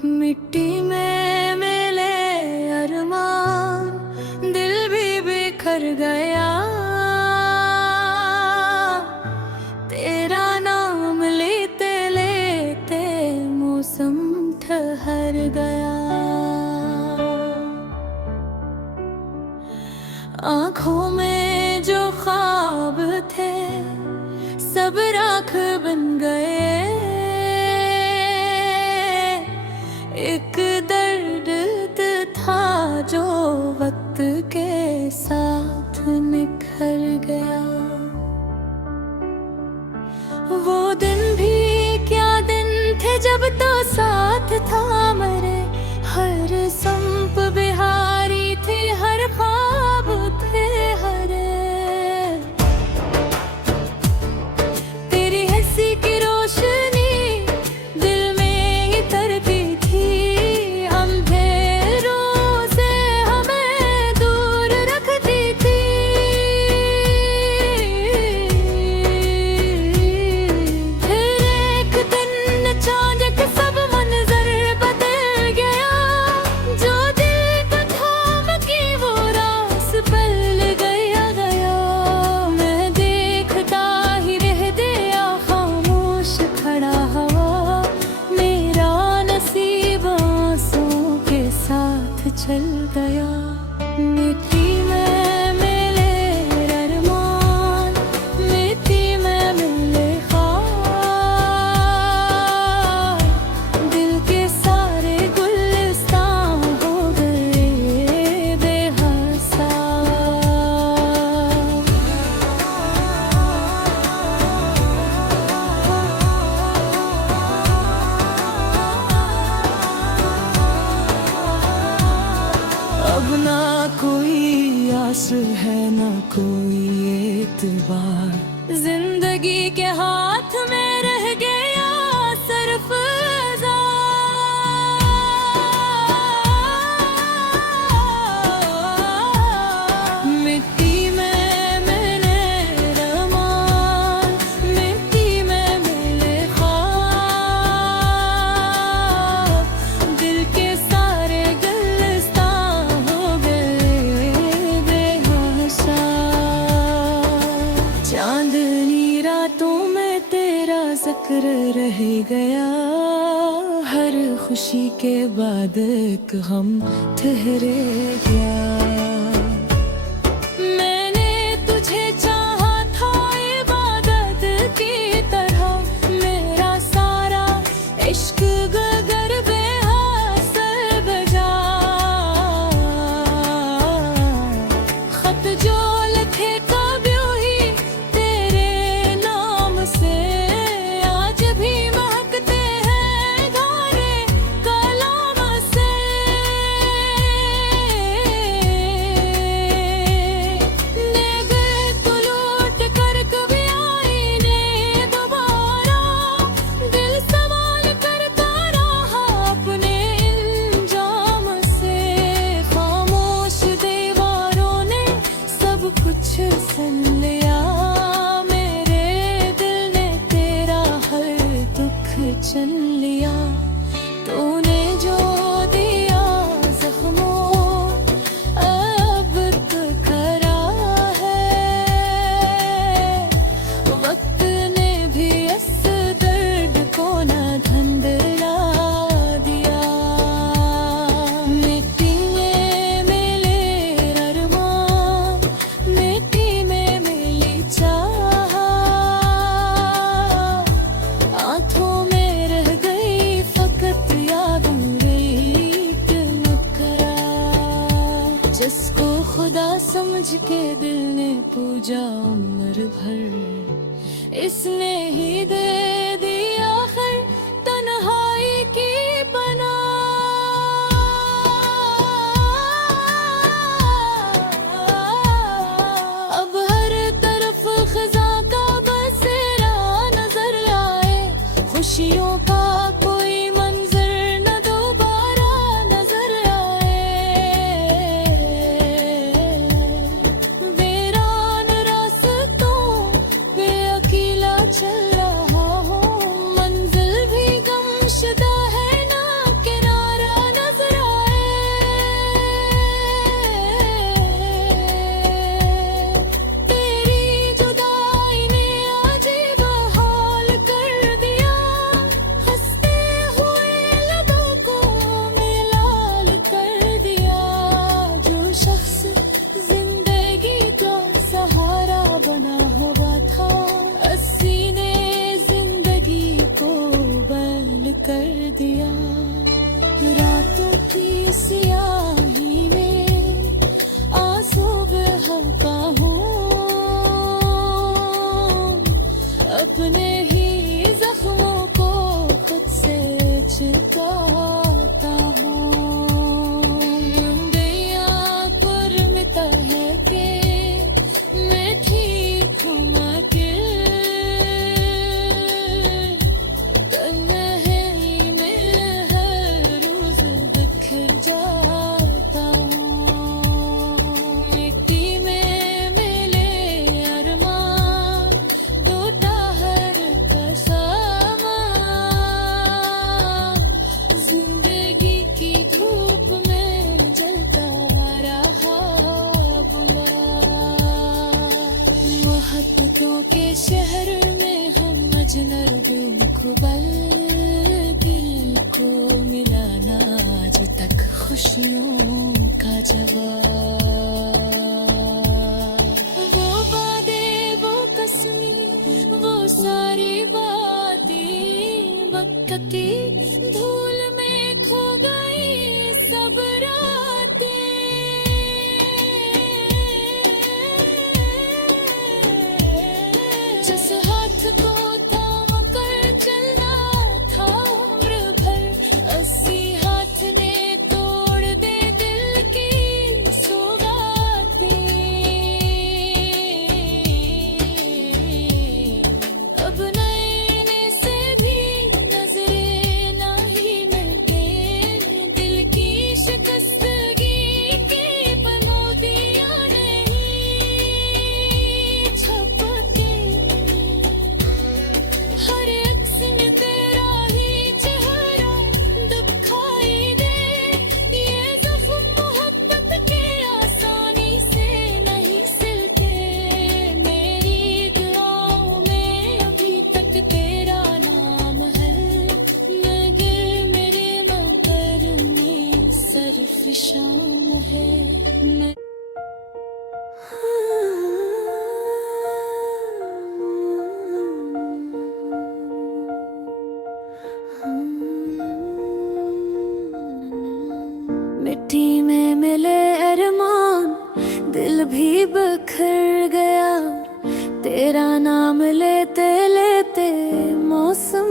मिट्टी में मिले अरमान, दिल भी बिखर गया। तेरा नाम लेते लेते मौसम ठहर गया। आँखों में जो ख्वाब थे सब राख बन गए। एक दर्द था जो वक्त के साथ निखर गया। वो दिन भी क्या दिन थे जब तो साथ था मेरे। हर संप बिहारी थी, हर ख्वाब थे हरे। तेरी हंसी की रोशनी दिल में इतरती थी। अंधेरों से हमें दूर रखती थी। फिर एक दिन अचानक सब मंजर बदल गया। जो दिल को थाम के वो रास पल गया गया। मैं देखता ही रह गया खामोश खड़ा हवा। मेरा नसीब आंसुओं के साथ चल गया। मिट्टी में मिले अरमान, मिट्टी में मिले ख्वाब। दिल के सारे गुलिस्तान हो गए बेहसा। अब ना कोई आस है ना कोई एतबार। जिंदगी के हाथ में रह गया सरफराज। मिट्टी में मिले अरमान, मिट्टी में मिले ख्वाब। दिल के सारे गुलिस्तान हो गए बेहसा। चांदनी रातों में तेरा जिक्र रह गया। हर खुशी के बाद एक गम ठहरे गया। मैंने तुझे चाहा था इबादत की तरह। मेरा सारा इश्क गगर बेहासल बजा। खत जो लिखे कब्यों ही तेरे नाम से आज भी महकते हैं गाने कलाम से। नेगर तो लौट कर कभी आईने दोबारा। दिल सवाल करता रहा अपने इंजाम से। खामोश दीवारों ने सब कुछ सुन लिया। मेरे दिल ने तेरा हर दुख चन लिया। तूने जो दिया जख्मों अब तो खरा है। वक्त ने भी इस दर्द को न धंधला दिया। मिट्टी में मिले अरमान, मिट्टी में मिली चाह। आंखों में रह गई फकत याद एक मुस्कुरा। जिसको खुदा समझ के दिल ने पूजा उम्र भर, इसने ही दे दिया खैर तन्हाई की पनाह। अब हर तरफ खज़ां का बसेरा नजर आए। खुशियों का कोई मंजर न दोबारा नजर आए। वीरान रास्तों ख्वाबों के शहर में हम अजनर दिल को दिल को मिलाना आज तक खुशियों का जवाब। वो वादे वो कसमें वो सारी बातें वक्ती धूल में खो गई सब रातें। जिस हाथ को थाम कर चलना था उम्र भर, 80 हाथ ने तोड़ दे दिल की सौगातें। अब नैने से भी नजरें नहीं मिलते, दिल की शिकस्तगी की बनोदियां नहीं छपते। हर अक्स में तेरा ही चेहरा दिखाई दे, ये ज़ख्म मोहब्बत के आसानी से नहीं सिलते। मेरी दुआओं में अभी तक तेरा नाम है, मगर मेरे मगर में सरफिशान है। मैं मिट्टी में मिले अरमान, दिल भी बिखर गया। तेरा नाम लेते लेते मौसम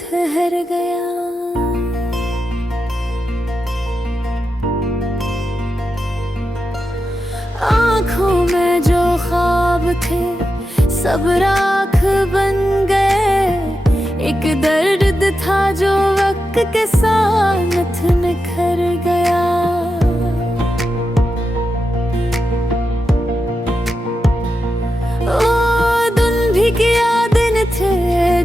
ठहर गया। आँखों में जो ख्वाब थे सब राख बन गए। एक दर्द था जो वक्त के साथ निखर गया। ओ दिन भी क्या दिन थे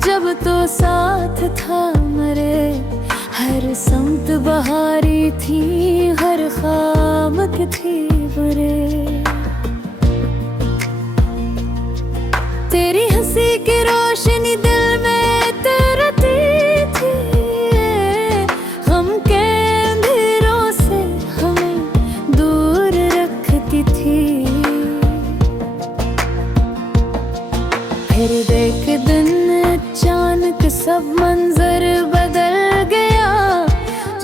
जब तो साथ था मरे। हर समत बहारी थी, हर खामक थी बुरे। तेरी हंसी की रोशनी दिल में तरती थी, हम के अंधेरों से हमें दूर रखती थी। फिर देख दिन अचानक सब मंजर बदल गया।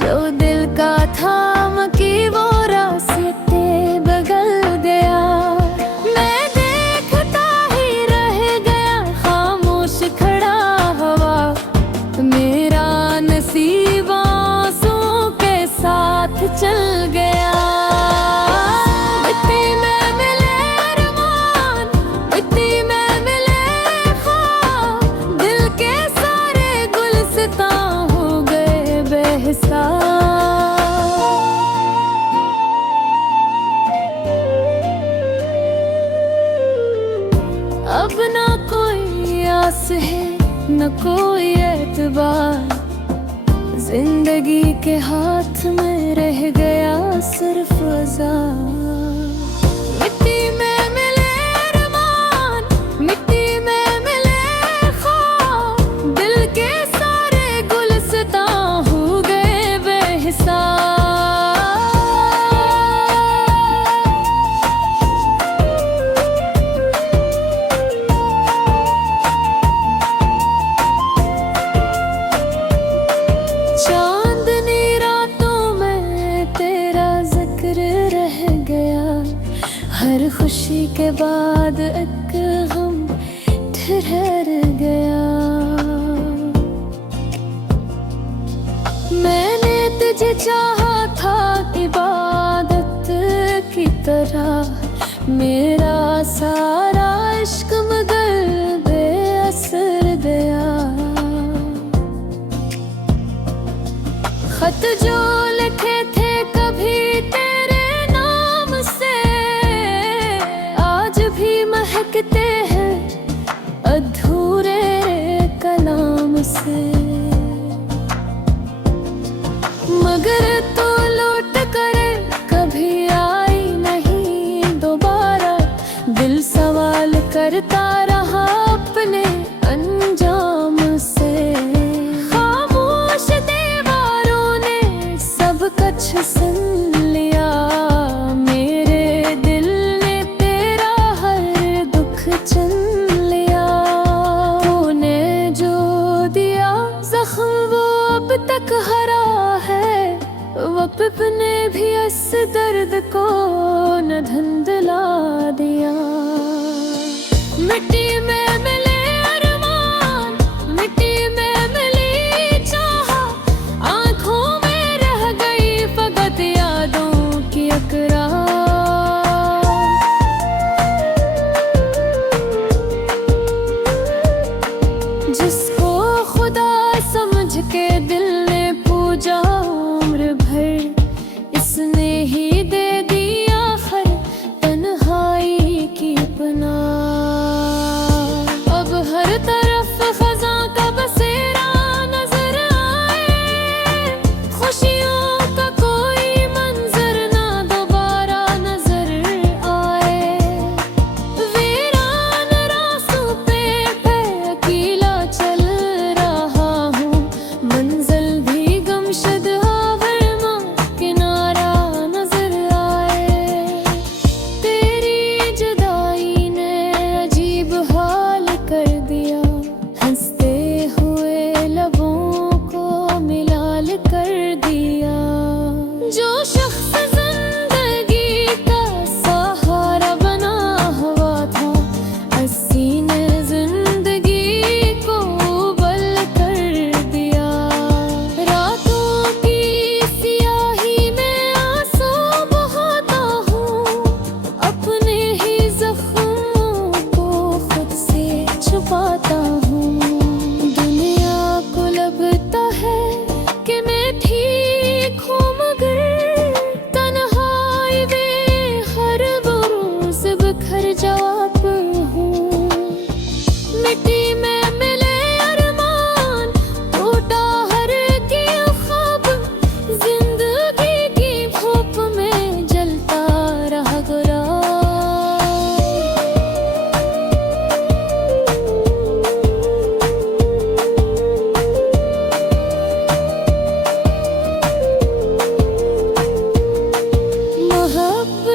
जो दिल का थाम की वो रास्ते बदल गया। मैं देखता ही रह गया खामोश खड़ा हवा। मेरा नसीब आंसू के साथ चल गया। मिट्टी में मिले अरमान, मिट्टी में मिले ख्वाब, दिल के सारे गुलसितां हो गए बेहिसाब। अब ना कोई आस है न कोई एतबार। जिंदगी के हाथ में रह गया सिर्फ औजार। मिट्टी में मिले अरमान, मिट्टी में मिले ख्वाब, दिल के सारे गुलसितां हो गए बेहिसाब। चांदनी रातों में तेरा जिक्र रह गया। हर खुशी के बाद एक गम ठहर गया। मैंने तुझे चाहा था इबादत की तरह। मेरा सारा इश्क मगर बेअसर गया। खत जो लिखे थे कभी तेरे नाम से, आज भी महकते हैं अधूरे कलाम से। मगर तू लौट कर कभी आई नहीं दोबारा। दिल सवाल करता रहा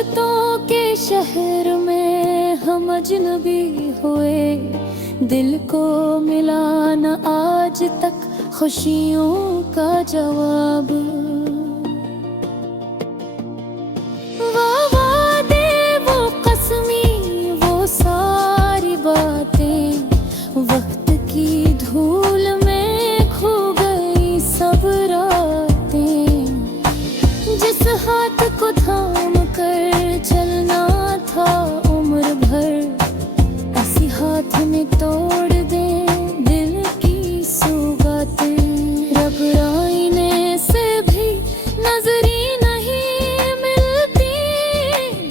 मोहब्बतों के शहर में हम अजनबी हुए, दिल को मिला न आज तक खुशियों का जवाब। वो वादे, वो कसमी, वो सारी बातें, वक्त की धूल में खो गई सब रातें। जिस हाथ को थाम कर चलना था उम्र भर, इसी हाथ में तोड़ दे दिल की सौगातें। रब आईने से भी नजरी नहीं मिलती,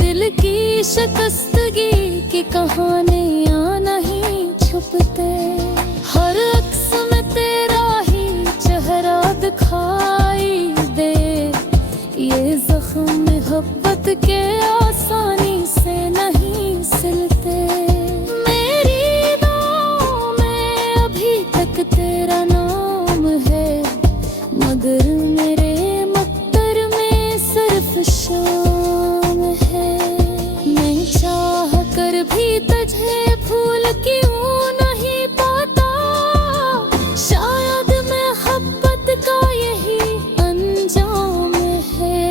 दिल की शिकस्तगी की कहानियां नहीं छुपते। हर अक्स में तेरा ही चेहरा दिखाई दे, ये जख्म मोहब्बत के आसानी से नहीं सिलते। मेरी दुआओं में अभी तक तेरा नाम है, मगर मेरे मक्तर में सिर्फ शाम है। मैं चाह कर भी तुझे भूल क्यों नहीं पाता, शायद मोहब्बत का यही अंजाम है।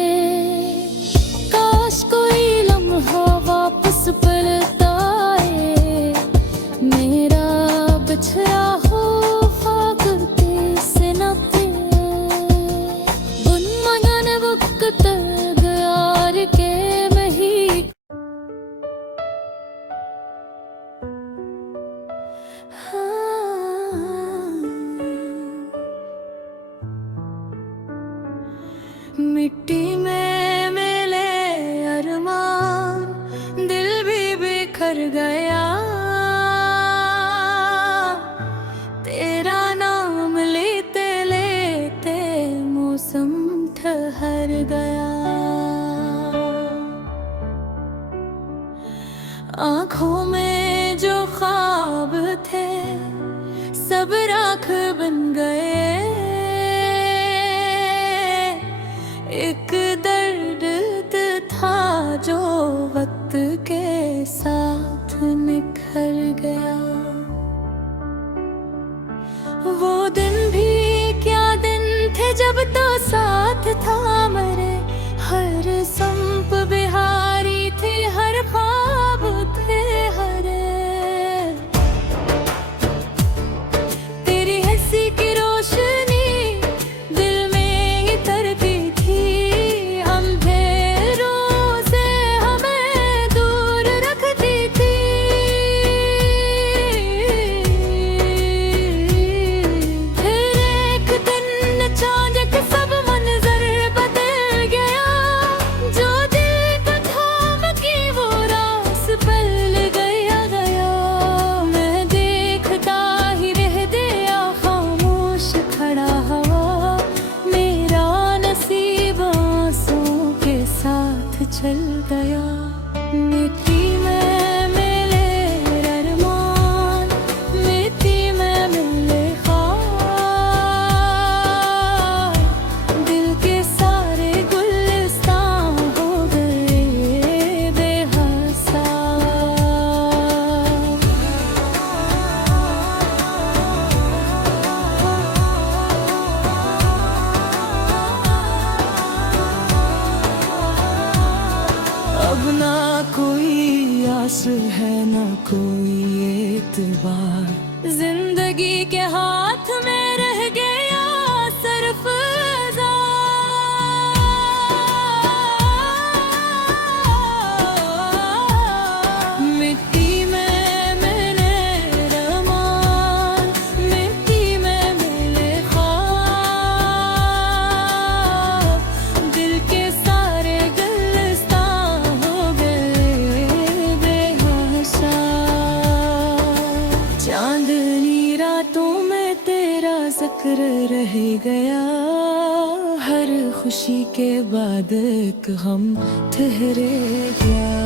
काश कोई लम्हा वापस पलटा आए, मेरा बिछड़ा हो फाकते से न पे। बुन मगन वक्त यार के मही मिट्टी में मिले अरमान, दिल भी बिखर गया। तेरा नाम लेते लेते मौसम ठहर गया। आँखों में जो ख्वाब थे सब राख बन गए। एक दर्द था जो वक्त के साथ निखर गया। वो दिन भी क्या दिन थे जब तो साथ था मेरे, हर संप बिहारी थे, हर ख्वाब थे हरे। तेरी हंसी की रोशनी दिल में ही तरती थी, अंधेरों से हमें दूर रखती थी। फिर एक दिन अचानक सब मंजर बदल गया, जो दिल का थाम की वो रास पल गया गया। मैं देखता ही रह गया खामोश खड़ा हवा, मेरा नसीब आंसुओं के साथ चल गया। मिट्टी में मिले अरमान, मिट्टी में मिले ख्वाब, दिल के सारे गुलिस्तान हो गए बेहसा। अब ना कोई आस है ना कोई एतबार, जिंदगी के हाथ में रह गया सिर्फ मिट्टी में मिले अरमान, मिट्टी में मिले ख्वाब, दिल के सारे गुलिस्तान हो गए बेहसा। चांदनी रातों में तेरा जिक्र रह गया, हर खुशी के बाद एक गम ठहरे गया।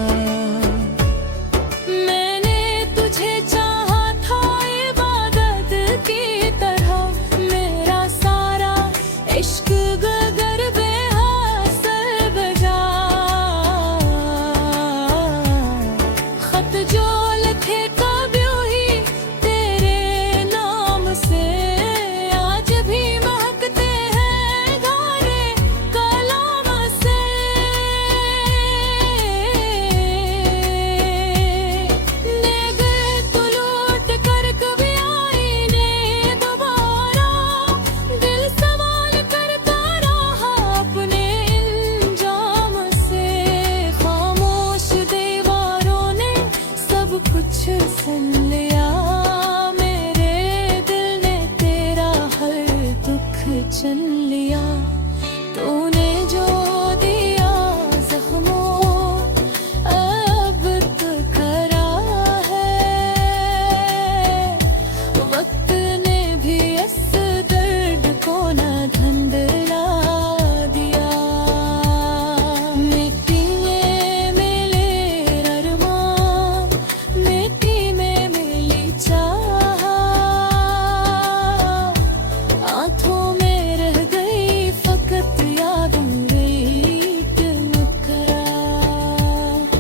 मैंने तुझे चाहा था इबादत की तरह, मेरा सारा इश्क गगर बेहासल बजा।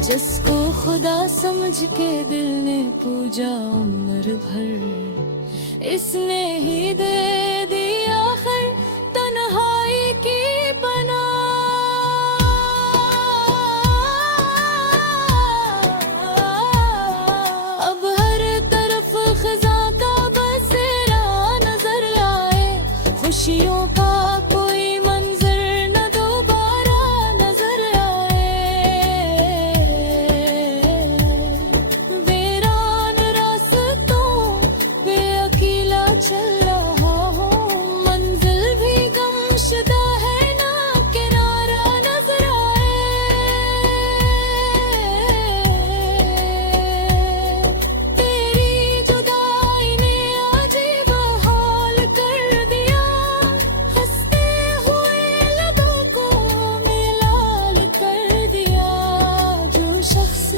जिसको खुदा समझ के दिल ने पूजा उम्र भर, इसने ही दे दिया खैर तन्हाई की बना। अब हर तरफ खज़ा का बसेरा नजर आए, खुशियों का कोई मंजर न दोबारा नजर आए। वीरान रास्तों पे अकेला चल रहा हूँ, मंजिल भी गमशुदा है ना किनारा नजर आए। तेरी जुदाई ने अजीब हाल कर दिया, हंसते हुए लबों को मिलाल कर दिया। जो शख्स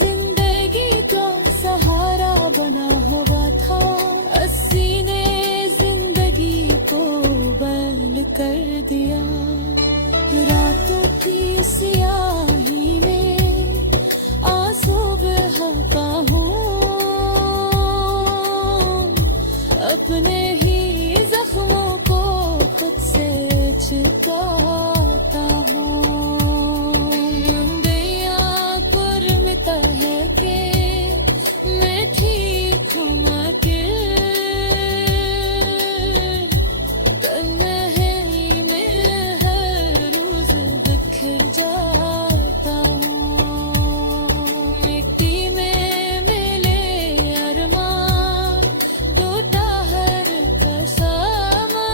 जिंदगी का सहारा बना हुआ था, अस्सी ने जिंदगी को बल कर दिया। रातों की सियाही में आंसू बहाता हूँ, अपने ही जख्मों को खुद से छुपाता हूँ। गया कुर्मिता है कि मैं ठीक हूँ मगर तन्हाई में हर रोज बिखर जाता हूँ। मिट्टी में मिले अरमान, टूटा हर कसमा,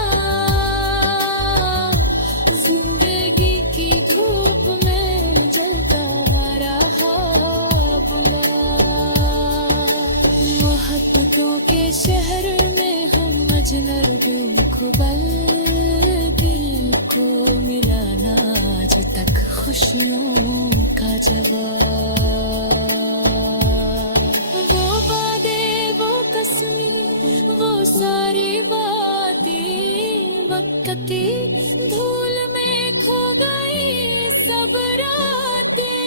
जिंदगी की धूप में जलता रहा बुला। मोहब्बतों के शहर में हम अजनबी को दिल को मिलाना आज तक खुशियों का जवाब। वो वादे, वो कसमें, वो सारी बातें वक्ती धूल में खो गई सब रातें।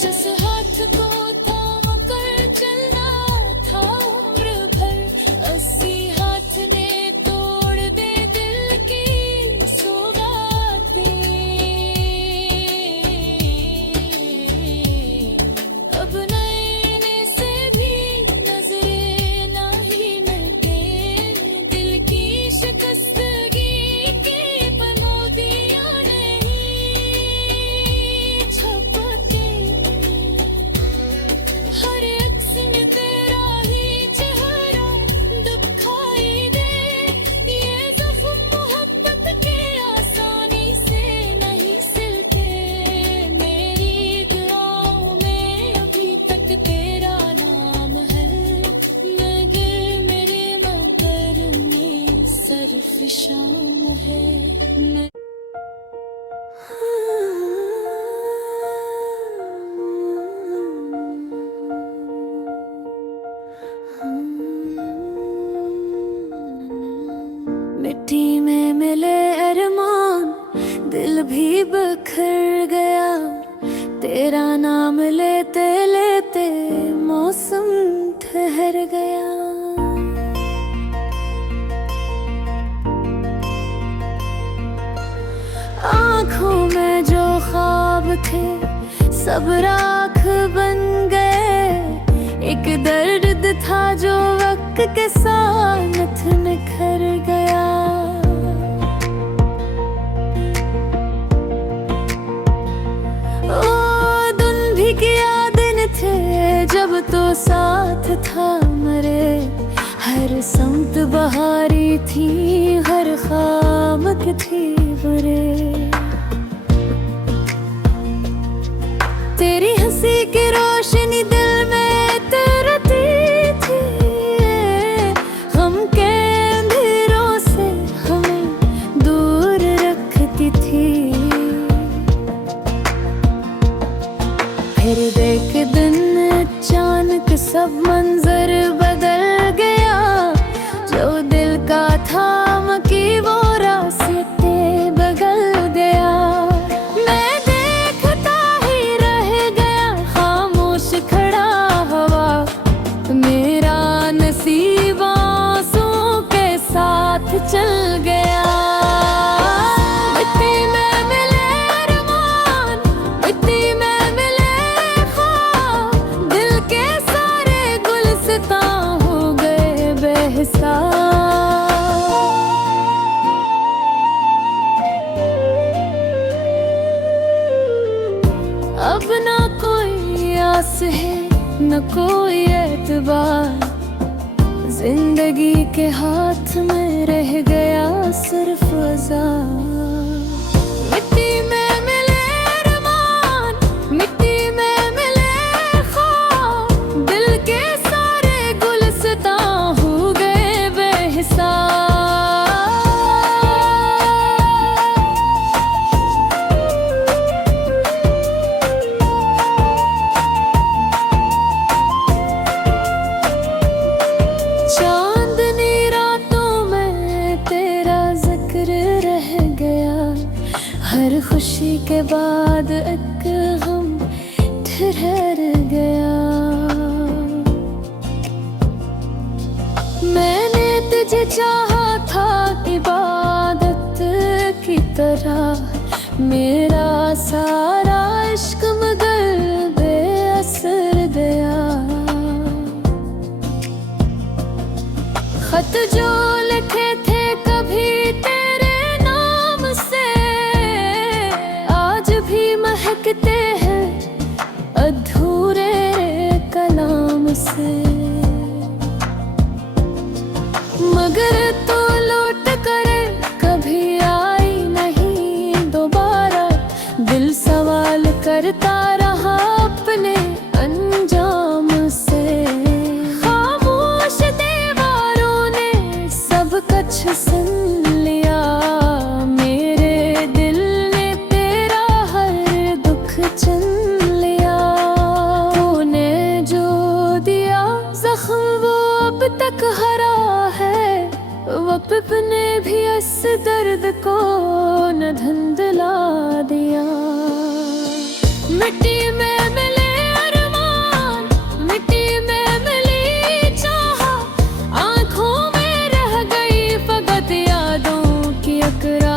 जिस हाथ को थाम कर चलना था उम्र भर, अस्सी हाथ ने तोड़ दे दिल की सौगातें। अब नैने से भी नजरें नहीं मिलते, दिल की शिकस्तगी के बनोदियां नहीं छपते। हर अक्स ने तेरा ही चेहरा दिखाई दे, ये ज़ख्म मोहब्बत के आसानी से नहीं सिलते। मेरी दुआओं में अभी तक तेरा नाम है, मगर मेरे मगर में सरफिशान है। मिट्टी में मिले अरमान, दिल भी बिखर गया। तेरा नाम लेते लेते मौसम ठहर गया। आँखों में जो ख्वाब थे सब राख बन गए, एक दर्द था जो वक्त के साथ निखर गया। ओ दिन भी क्या दिन थे जब तो साथ था मरे, हर समत बहारी थी, हर खामक थी बुरे। तेरी हंसी की रोशनी दिल में तरती थी, गम के अंधेरों से हमें दूर रखती थी। फिर देख दिन अचानक सब मंजर बदल गया, जो दिल का था मकी वो रास्ते पास है न कोई एतबार, जिंदगी के हाथ में रह गया सिर्फ औजार। मिट्टी में मिले अरमान, मिट्टी में मिले ख्वाब, दिल के सारे गुलस्तां हो गए बेहिसाब। चांदनी रातों में तेरा जिक्र रह गया, हर खुशी के बाद एक गम ठहर गया। मैंने तुझे चाहा था इबादत की तरह, मेरा सारा इश्क मगर बेअसर गया। खत जो लिखे थे कभी तेरे नाम से, आज भी महकते हैं अधूरे कलाम से। मगर तू लौट कर कभी आई नहीं दोबारा, दिल सवाल करता रहा अपने अंजाम से। खामोश दीवारों ने सब कुछ सुन लिया, मेरे दिल ने तेरा हर दुख चुन लिया। तूने जो दिया जख्म वो अब तक हरा है, वक़्त ने भी इस दर्द को न धुंधला दिया। मिट्टी में मिले अरमान, मिट्टी में मिली चाह, आँखों में रह गई फकत यादों की अकरार।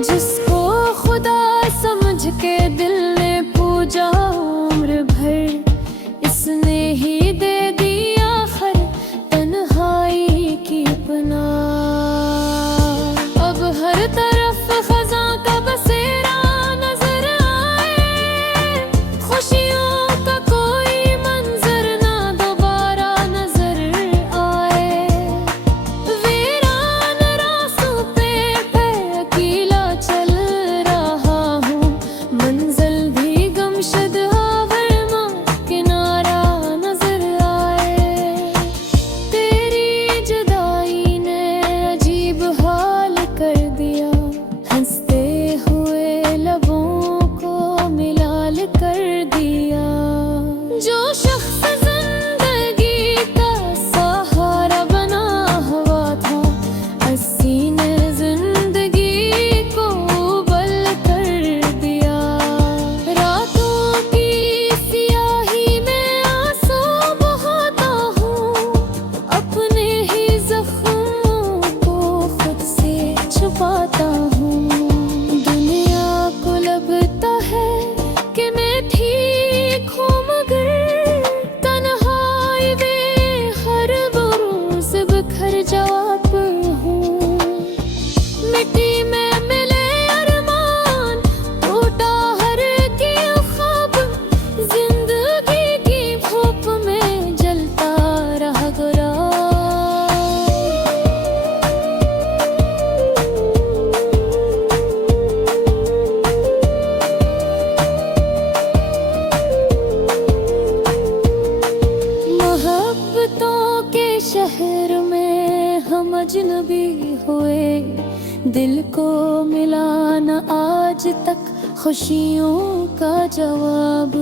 जिसको खुदा समझ के दिल ने पूजा उम्र भर, इसने ही दे दिया खर तन्हाई की पनाह। अब हर तरफ खज़ां का बसेरा नजर आए, खुशियों का कोई मंजर ना दोबारा नजर आए। वीरान रास्तों पे अकेला चल रहा हूँ, मंजिल भी गमशद आवर्मा किनारा नजर आए। तेरी जुदाई ने अजीब हाल कर दिया, हंसते हुए लबों को मिलाल कर दिया। जो शख्स जिंदगी का सहारा बना हुआ था, हंसी ने जिंदगी को बल कर दिया। रातों की सियाही में आंसू बहाता हूँ, अपने ही जख्मों को खुद से छुपाता हूँ। दुनिया को लगता है कि मैं ठीक हूँ, मगर तन्हाई में हर बुरूज बिखर जाप हूँ। मिट्टी में मिले अरमान, टूटा हर की ख्वाब, जिंदगी की भूख में जलता रहा गुलाब। मोहब्बतों के शहर में हम अजनबी हुए, दिल को मिला न आज तक खुशियों का जवाब।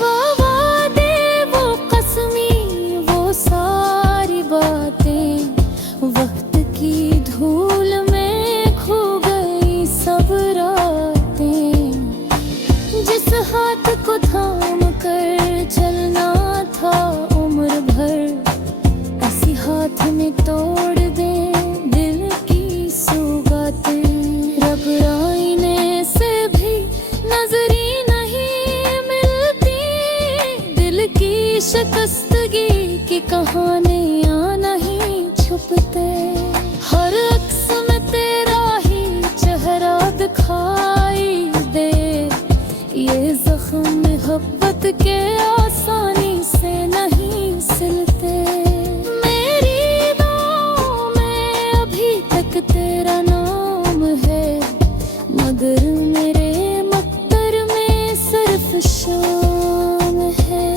वो वादे, वो कसमी, वो सारी बातें, वक्त की धूल में खो गई सब रातें। जिस हाथ को थाम कर चलना था उम्र भर, ऐसी हाथ में तोड़ दे दिल की सौगातें। रब आईने से भी नजरी नहीं मिलती, दिल की शिकस्तगी की कहानियाँ नहीं छुपते। के आसानी से नहीं सिलते। मेरी दुआओं में अभी तक तेरा नाम है, मगर मेरे मक्तर में सिर्फ शाम है।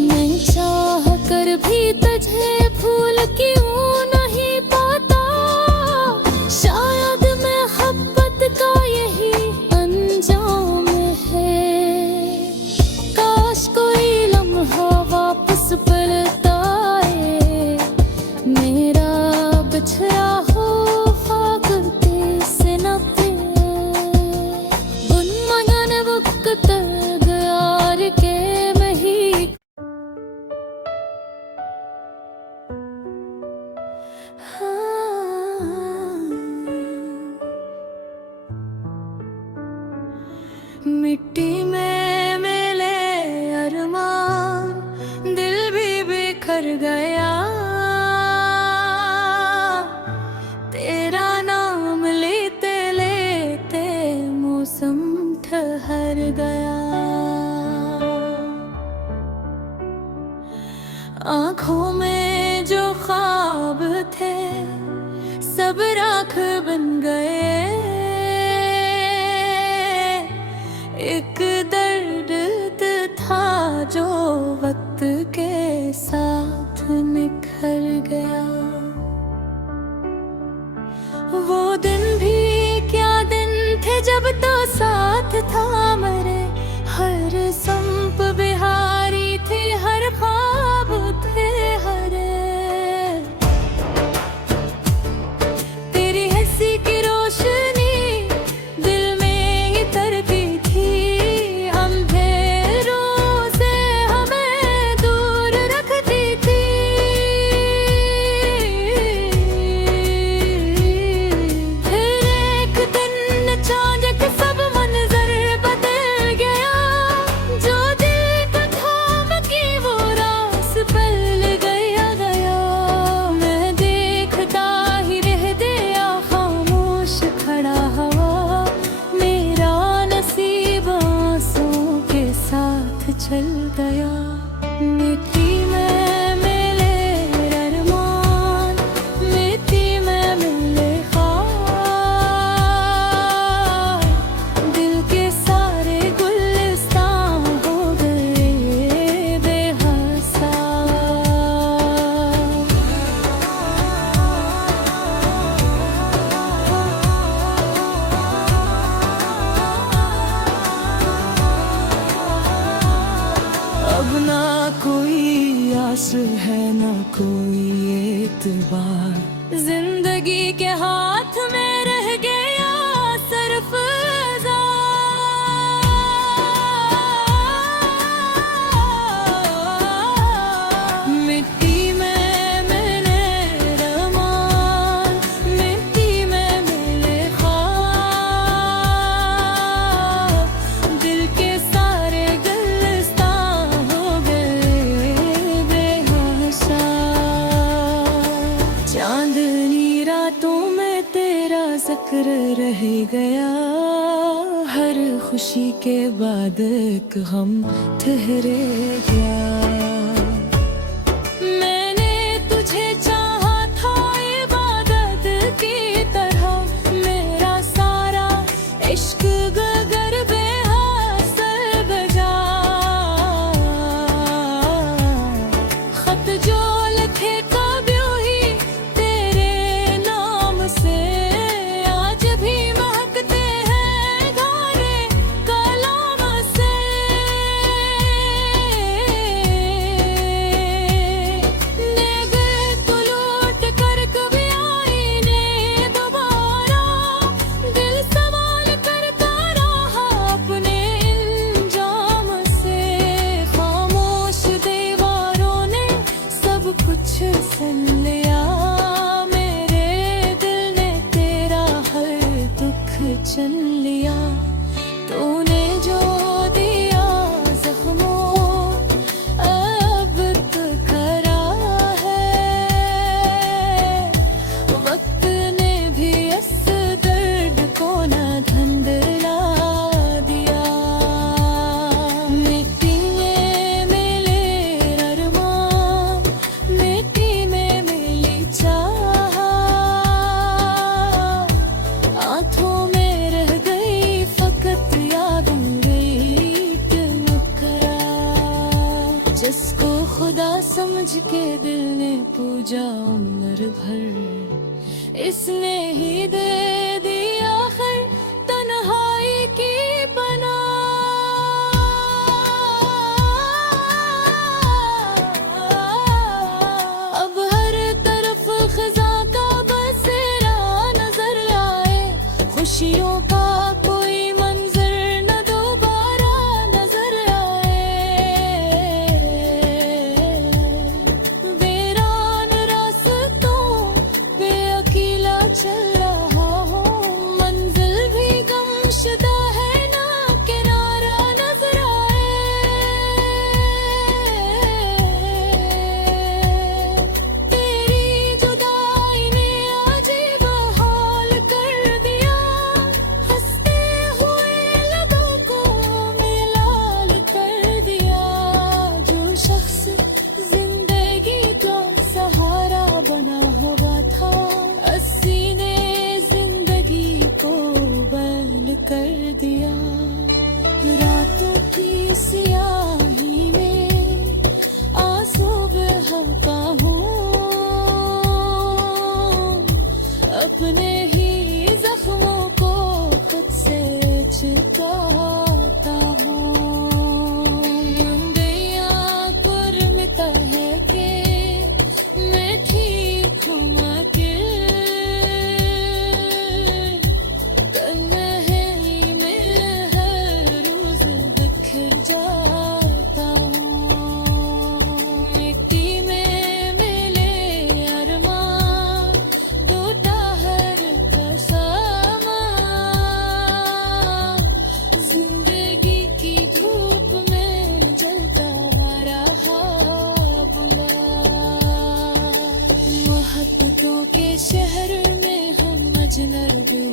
मैं चाह कर भी तुझे भूल क्यों नहीं पाता, शायद मोहब्बत का यही अंजाम है। काश कोई लम्हा वापस पलटा आए, मेरा बिछड़ा हो फाकते से न पे। उन मगन वक्त यार के मही मिट्टी में मिले अरमान, दिल भी बिखर गया। तेरा नाम लेते लेते मौसम ठहर गया। आँखों में जो ख्वाब थे सब राख बन गए। एक दर्द था जो वक्त के साथ निखर गया। वो दिन भी क्या दिन थे जब तो साथ था मेरे, हर संप बिहारी थे, हर ख्वाब थे हरे। तेरी हंसी की रोशनी दिल में ये तरती थी, अंधेरों से हमें दूर रखती थी। फिर एक दिन अचानक सब मंजर बदल गया, जो दिल का थाम की वो रास पल गया गया। मैं देखता ही रह गया खामोश खड़ा हवा, मेरा नसीब आंसुओं के साथ चल गया। मिट्टी में मिले अरमान, मिट्टी में मिले ख्वाब, दिल के सारे गुलिस्तान हो गए बेहसा। अब ना कोई आस है ना कोई एतबार, जिंदगी के हाथ में रह गया सिर्फ मिट्टी में मिले अरमान, मिट्टी में मिले ख्वाब, दिल के सारे गुलिस्तान हो गए बेहसा। चांदनी रातों में तेरा जिक्र रह गया, हर खुशी के बाद एक गम ठहरे गया। मैंने तुझे चाहा था इबादत की तरह, मेरा सारा इश्क गगर बेहासल बजा। खत जो लिखे कब्यूं ही तेरे नाम से, आज भी महकते हैं गाने कलाम से। जिसको खुदा समझ के दिल ने पूजा उम्र भर, इसने ही दे दिया खैर तन्हाई की बना। अब हर तरफ खिजा का बसेरा नजर आए, खुशियों का कोई मंजर न दोबारा नजर आए। वीरान रास्तों पे अकेला चल रहा हूँ, मंजिल भी गमशुदा है ना किनारा नजर आए। तेरी जुदाई ने अजीब हाल कर दिया, हंसते हुए लबों को मिलाल कर दिया। जो शख्स जिंदगी का सहारा बना हुआ था, अस्सी ने जिंदगी को बैल कर दिया। रातों की सियाही में आंसू बहाता हूँ, अपने ही जख्मों को खुद से चिपकाता हूँ। मुंडिया कुर्मिता है कि मैं ठीक हूँ मगर तन्हाई में हर रोज बिखर जाता हूँ। मिट्टी में मिले अरमान, टूटा हर कसमा, जिंदगी की धूप में जलता रहा बुला। मोहब्बतों के शहर में हम अजनबी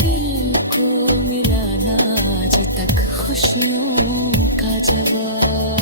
दिल को मिलाना आज तक खुशियों का जवाब।